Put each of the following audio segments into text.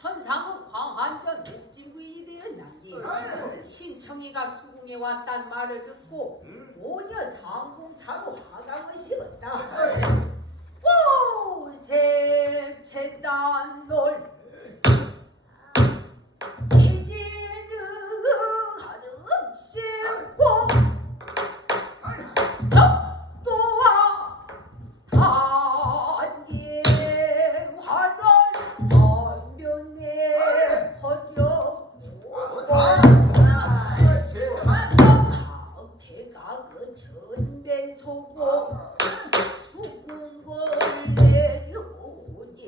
천상은 광한전 옥진부인이 되었나니 신청이가 수궁에 왔단 말을 듣고 오녀 상공차로 하강의시었다. 오세 채단놀 이리는 하등 심고 적도와 단계 화를 선변에 버려주고 배가 그 전배소고 수궁을 내려오니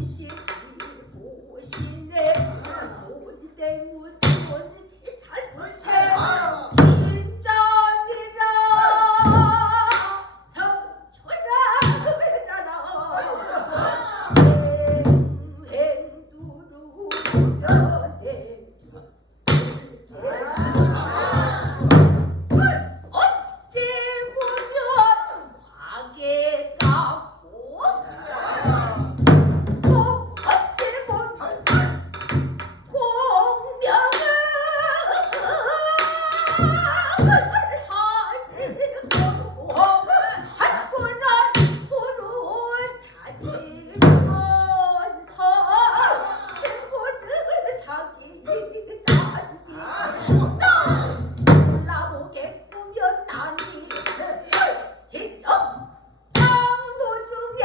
주시길 보시네 온데 묻은 세살새 진짜미라 성초라 따라 행두루면에 어찌 보면 과계 같고 또 어찌 보면 공명을 하지고 한분한 부로 다니면서 친구를 사귀다니 올라보게 꾸며 다니 이쪽 방도중에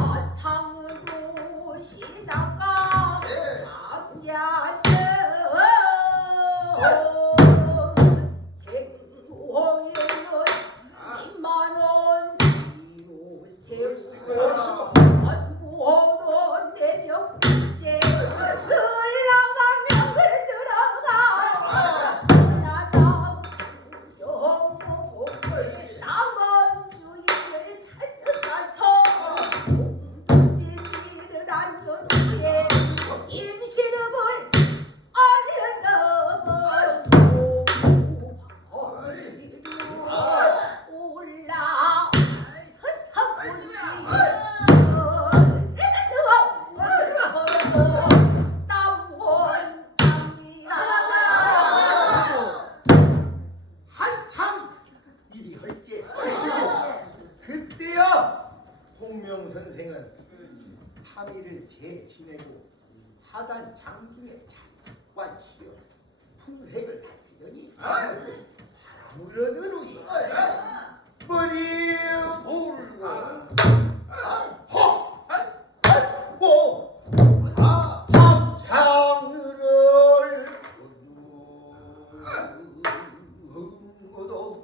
아상으로 시다가 강야는 행호에는 2만원 뒤로 세우고 안부호로 내려 이제 들어가면 들어가 나다 영보고 남원 주인을 찾아가서 동지미를 안전 후에 임시름을 아련넘어 올라 한참 일이 헐제 그때야 홍명 선생은 3일을 지내고 하단 장중에 잠깐 쉬어 풍색을 살피더니 바람을 얻은 후에 머리 불고 함창을 거두고도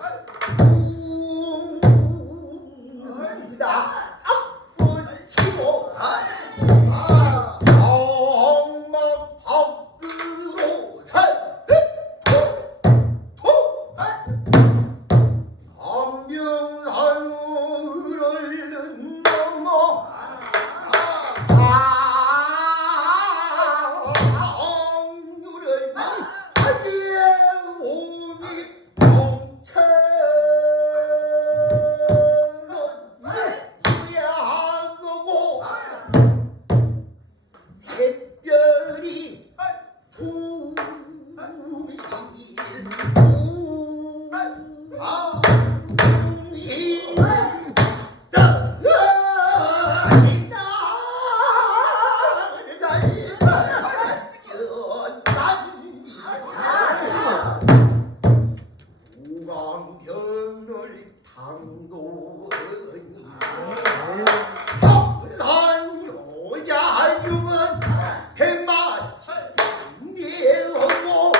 앞붙이고 정막 밖으로 안명산을 넘어 상류를 하기에 몸이 정체는 이해하고 샛별이 우강변을 당도하니 성산효자중은 해마치 내하고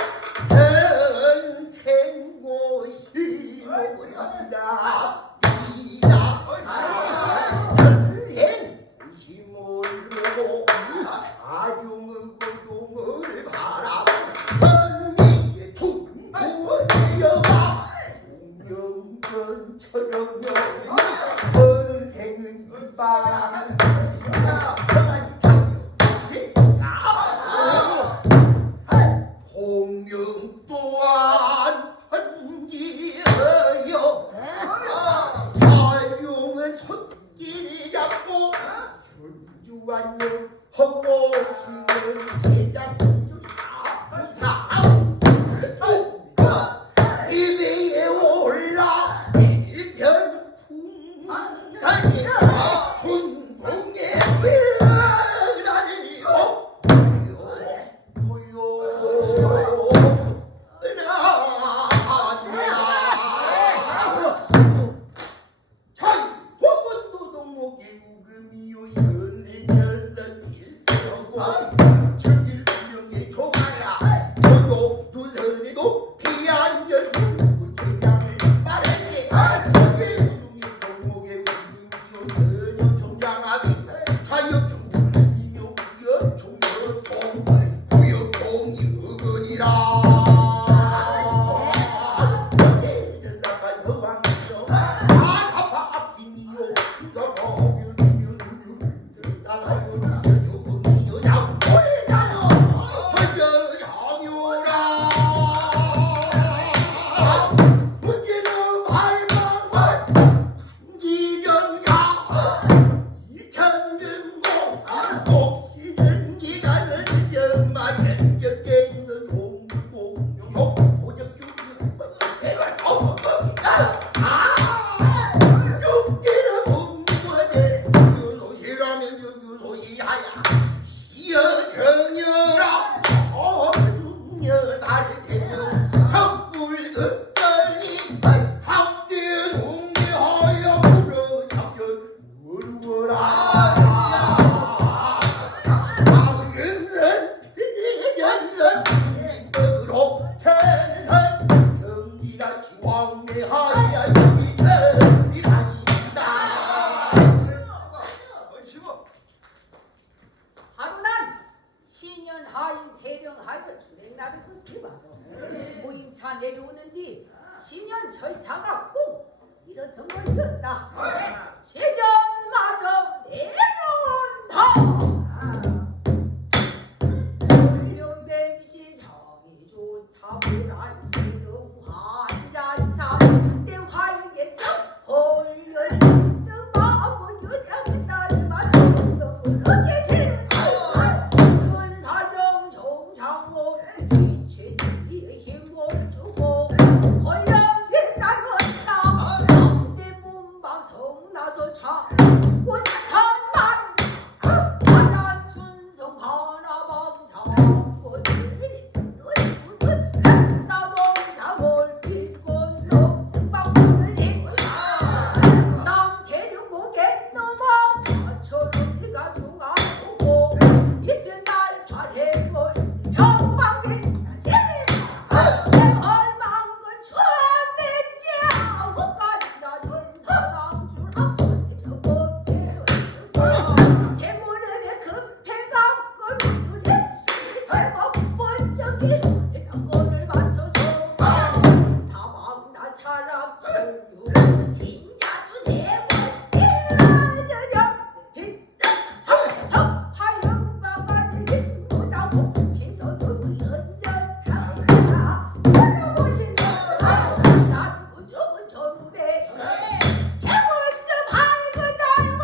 선생고시모다 선생고시모를 보고 자중의 고동을 바라보 선미의 통고되어가 공명전처럼 선생은 이방 공명 또한 헌기하여 자룡의 손길 잡고 현주완용 허공시는 제작중이다 이상 이배에 올라 일편 풍산이 순봉에 다니고 죽일 분명히 조가야 저도 하루 난 신년 하인 대령하여 주행나를 끊기마도 모임차 내려오는 뒤 신년 절차가 꼭 이렇던 것이었다. 신년마저 내려온다. 홀륜뱀씨 정이 좋다 보란 세등 환자차 내 활개차 홀륜 마음은 유령 딸만 덩그러 계실 사령 정장호를 뒤채지에 힘을 주고 홀령이 따랐다. 내 문방성 나서 차 원천만 파란 춘성 하나방 장원을 나동장을 빗고 농승방문을 지고 남 대륙목에 넘어 가처럼 네가 중앙오고 이튿날 발해볼 평방지 내헐망근 추함했지야 옷가리자는 서당줄 앞을 저곳에 세무름에 금패가 끈 수리 제법 번쩍이 당권을 맞춰서 다방나 차락 조류 진자주 대원대저녁 비싼 하영바가지 흰무다고 피도도 연전탕이라 물어보신 것은 난 우주은 전우래 개원점 할그달과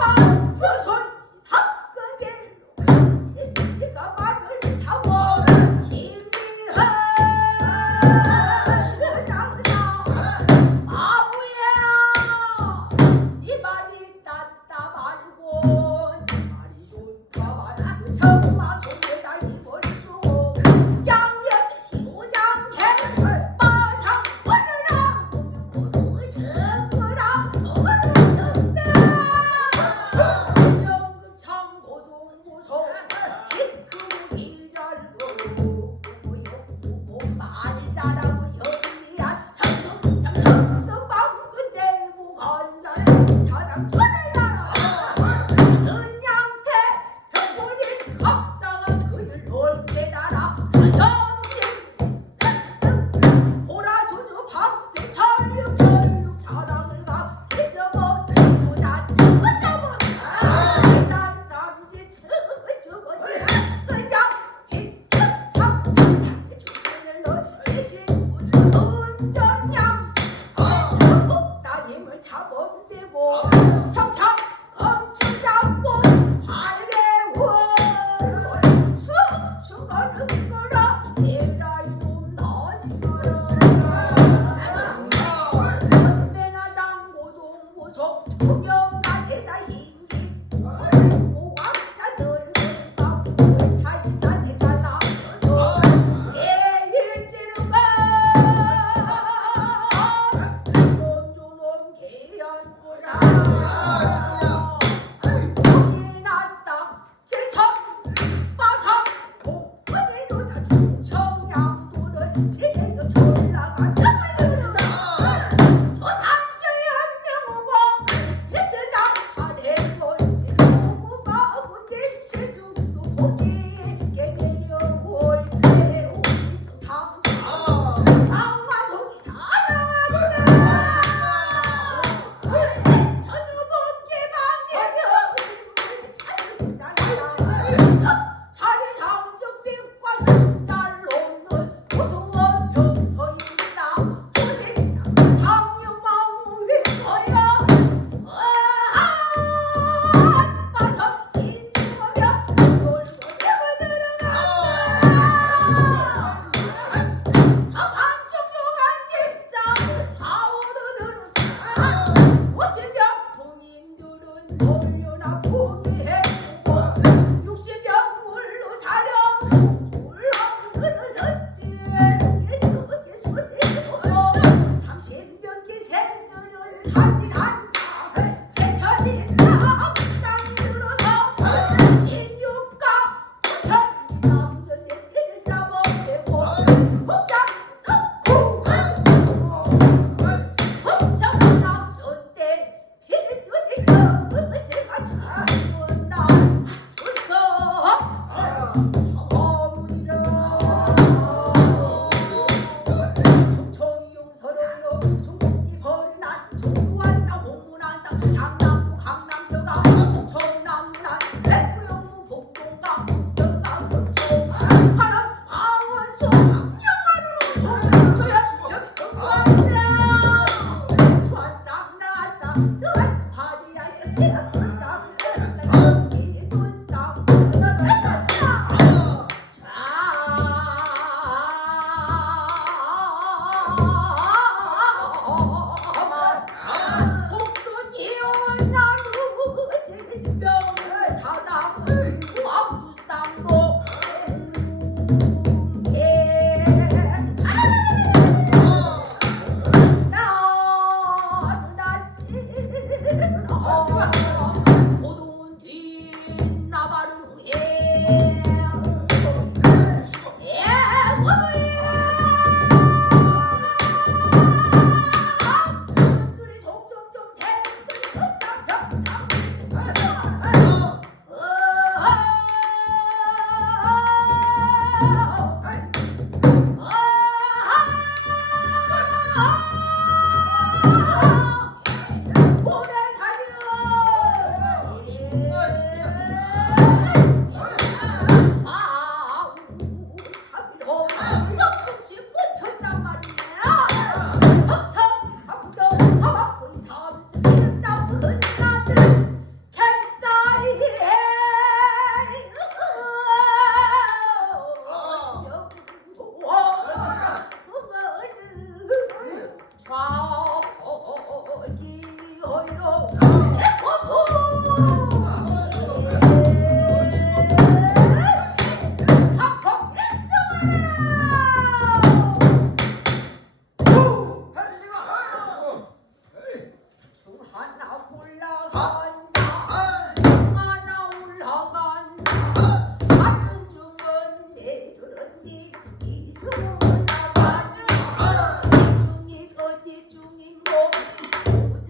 그 손짓 헛그길로 진리가 말을 타고 신비하나 아부야 네 말이 낫다 말고 네 말이 좋다 말고 정마 손에다 입을 주고 양념 시우장개 마상 올라 고루 정거라 저르는다 연금창 고동무소 기크고 일잘고 욕고 말 잘하고 영리한 장동장 성방군 대부 건자 사당 천을 나라 은양태 현본인 겁사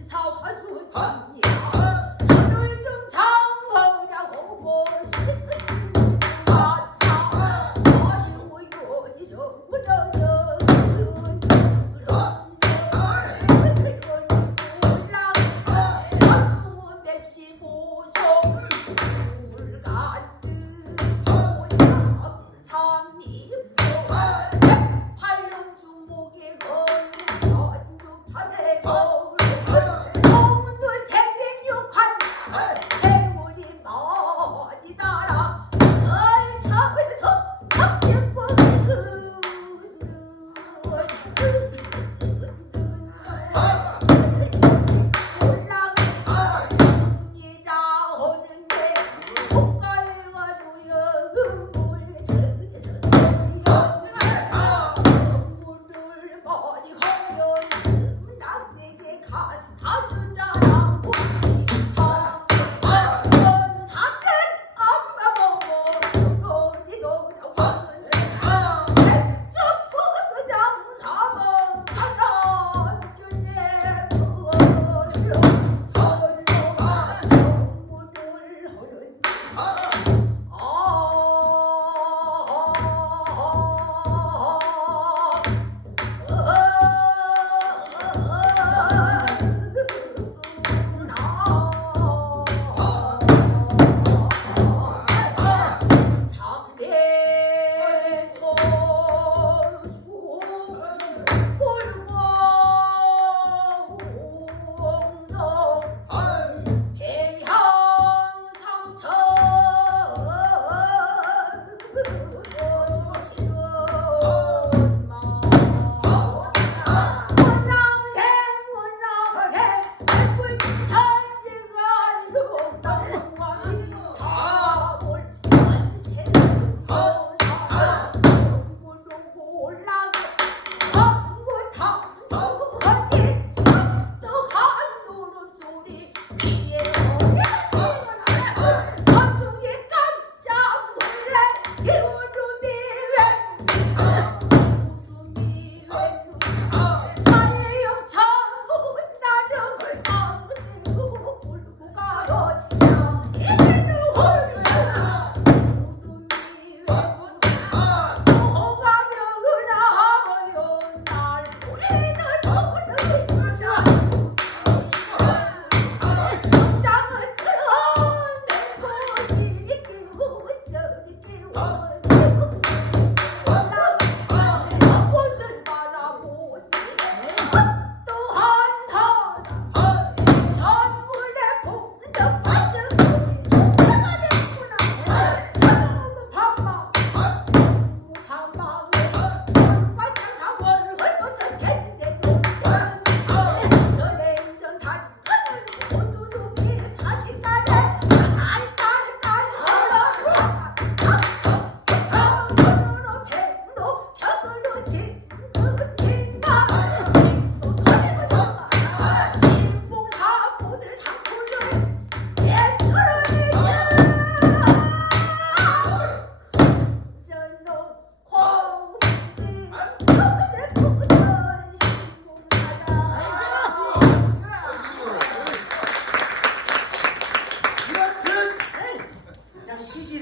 사와 주시니 하늘 좀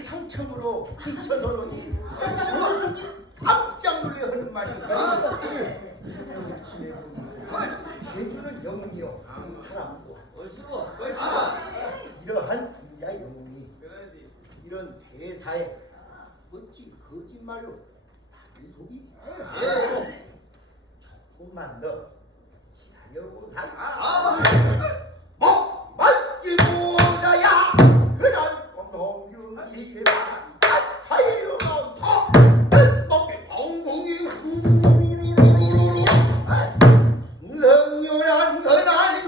상처으로 비춰서는 서숙이 깜짝 놀래 하는 말이 제주는 영웅이요 사람도 이러한 분야 영웅이 이런 대사에 어찌 거짓말로 나를 속이 조금만 더 기다려보사 맞지 못하야 그런 동경이 차이로 더 뜻밖의 공공이 성렬한 그날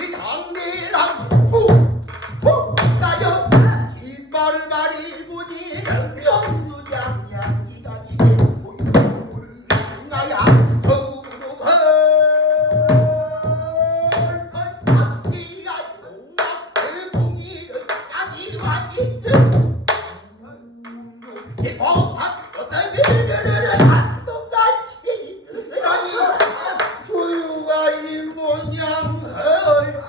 이 강대랑 푹 나여 깃발을 말일보니 정경수장양 이가지 보이는 나야 서구로 펄펄 박지가 용납 대공이를 아지마지 대법한 어떤 일을 한동같이 그러니 소유가 이 모양을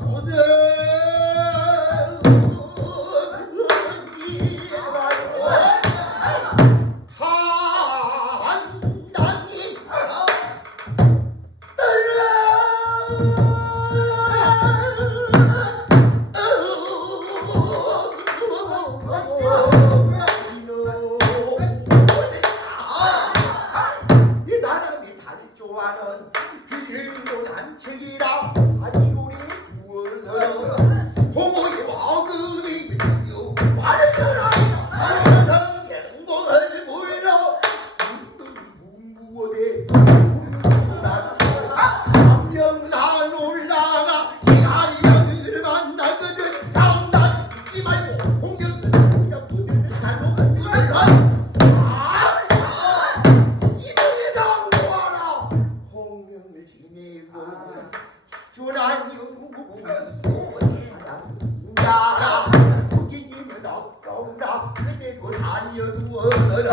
모두 한당이 이 사람이 다리 좋아하는 귀신도 난책이라 아니고리 두어서 공호의 와그니 활려라 성경공을 불러 문무어대 남명산 올라가 지하양을 만나거든 장난 듣지 말고 공격을 부들을 사놓고 쓰면서 이놈의 당도하라 공명을 지내고 조난 사랑자라 죽이기는 없다오라 그대고 살려두어서는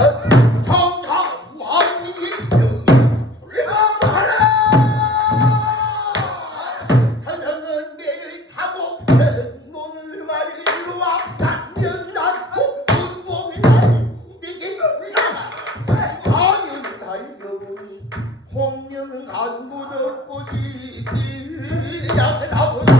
청산고법보존회 불가하라 사성은 배를 타고 몸을 말로와 남명산 공공을 날되게 사는 살려보니 홍명은 간곳 없고 지지양 나오야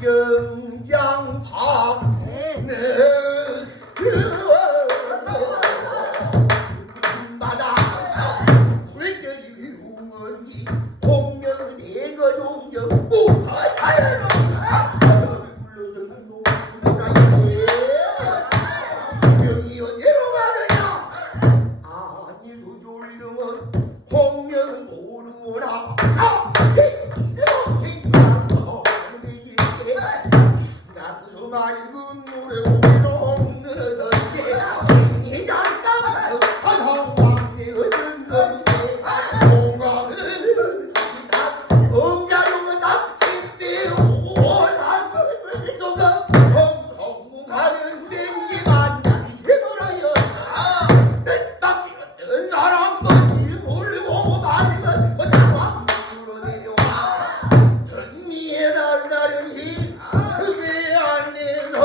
경장 밤내 바다 물결이 흉언니 공명은 대거 종정 자연로 공명이 어디로 가느냐 아니 수졸름은 공명은 모르오라 맑은 물에 고기로 없는 선계 생리장담 한황방에 얻은 것에 공강을 엄자용은 낚싯대 오산을 쏘가 헝헝하는 댕기 만장이 제물어요 뜻밖의 어떤 사람은 물고 말면 자왕으로 내려와 선미에 달다른 힘 그 배 안에서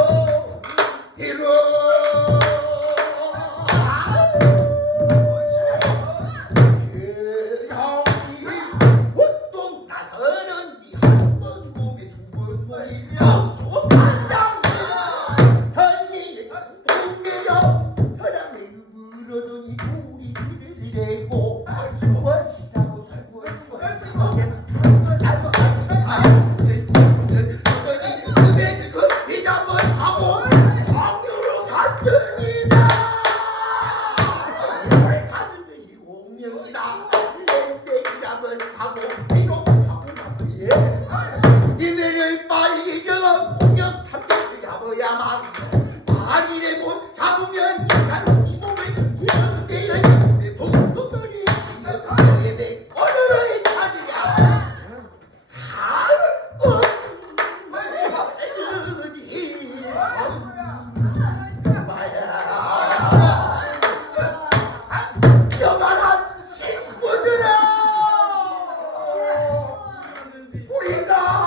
잡아야만 만일에 못 잡으면 이 몸을 이런데 내 복덩어리 내 어느로에 찾으랴 사건 여만한 친구들아 우리가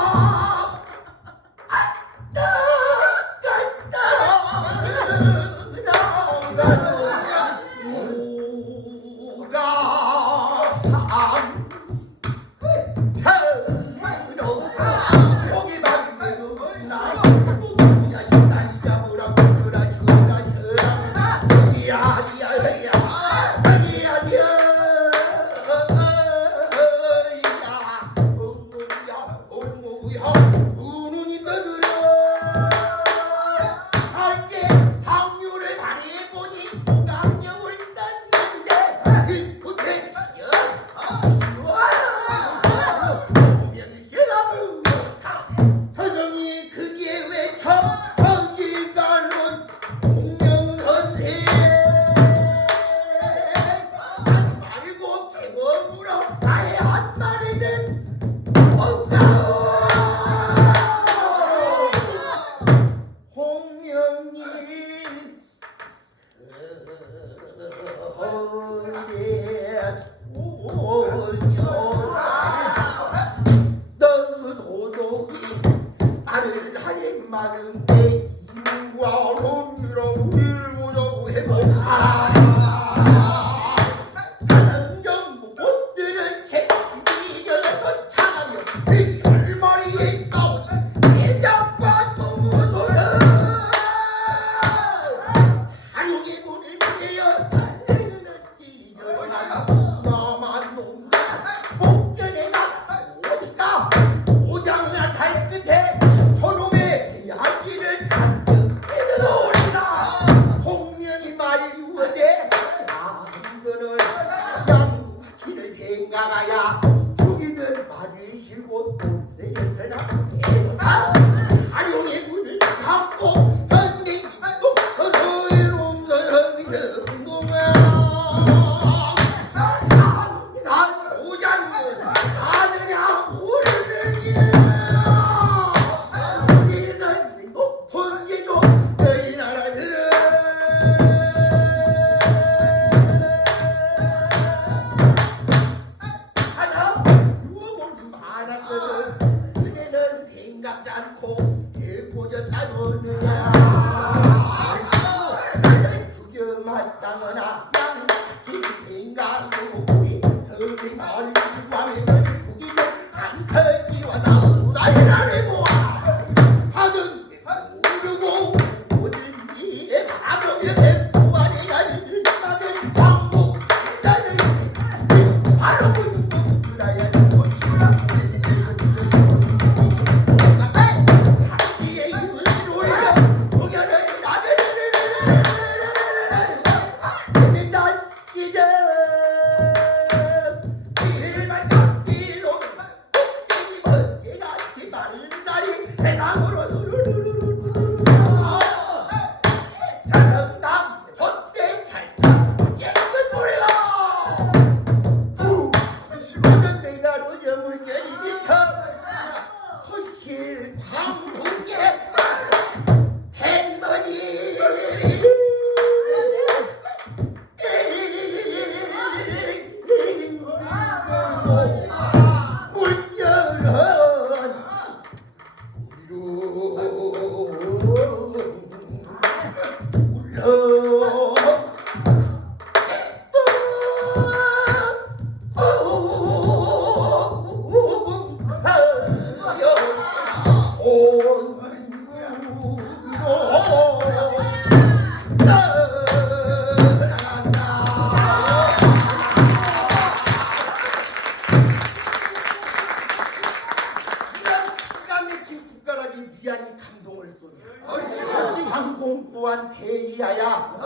황공 또한 대이하야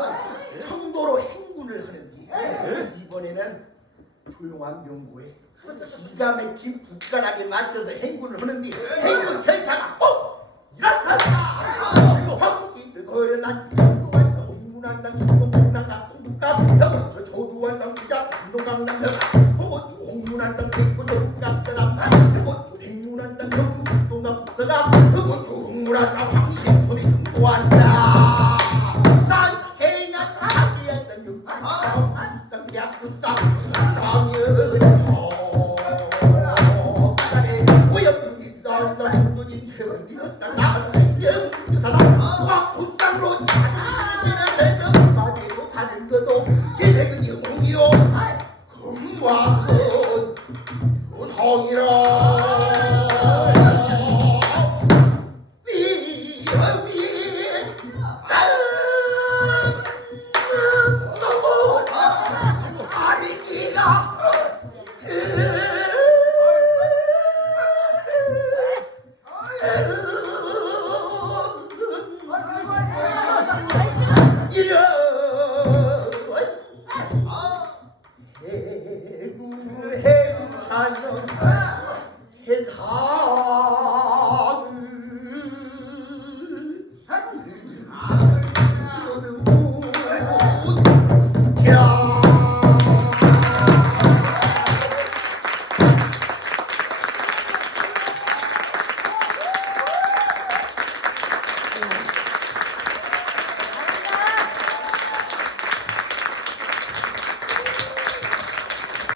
청도로 행군을 하는데 이번에는 조용한 명고에 기가 막힌 붓가락에 맞춰서 행군을 하는데 행군 절차가 꼭 이렇다. 그리고 황 난 정도완성 홍문안상 중동강남 각동북갑 여거 저 조두완상 주작 중동강남 여거 홍문안상 백구조 북갑사람 여거 백문안상 경주 북동강 북서강 여거 홍문안상 황신포미 중도완상 난 개인한 사비안상 경주상 안상 약구상 강연호 나래 오염둥이 썰썰 동도진 최월기서상 나는 영주사랑 와 부상로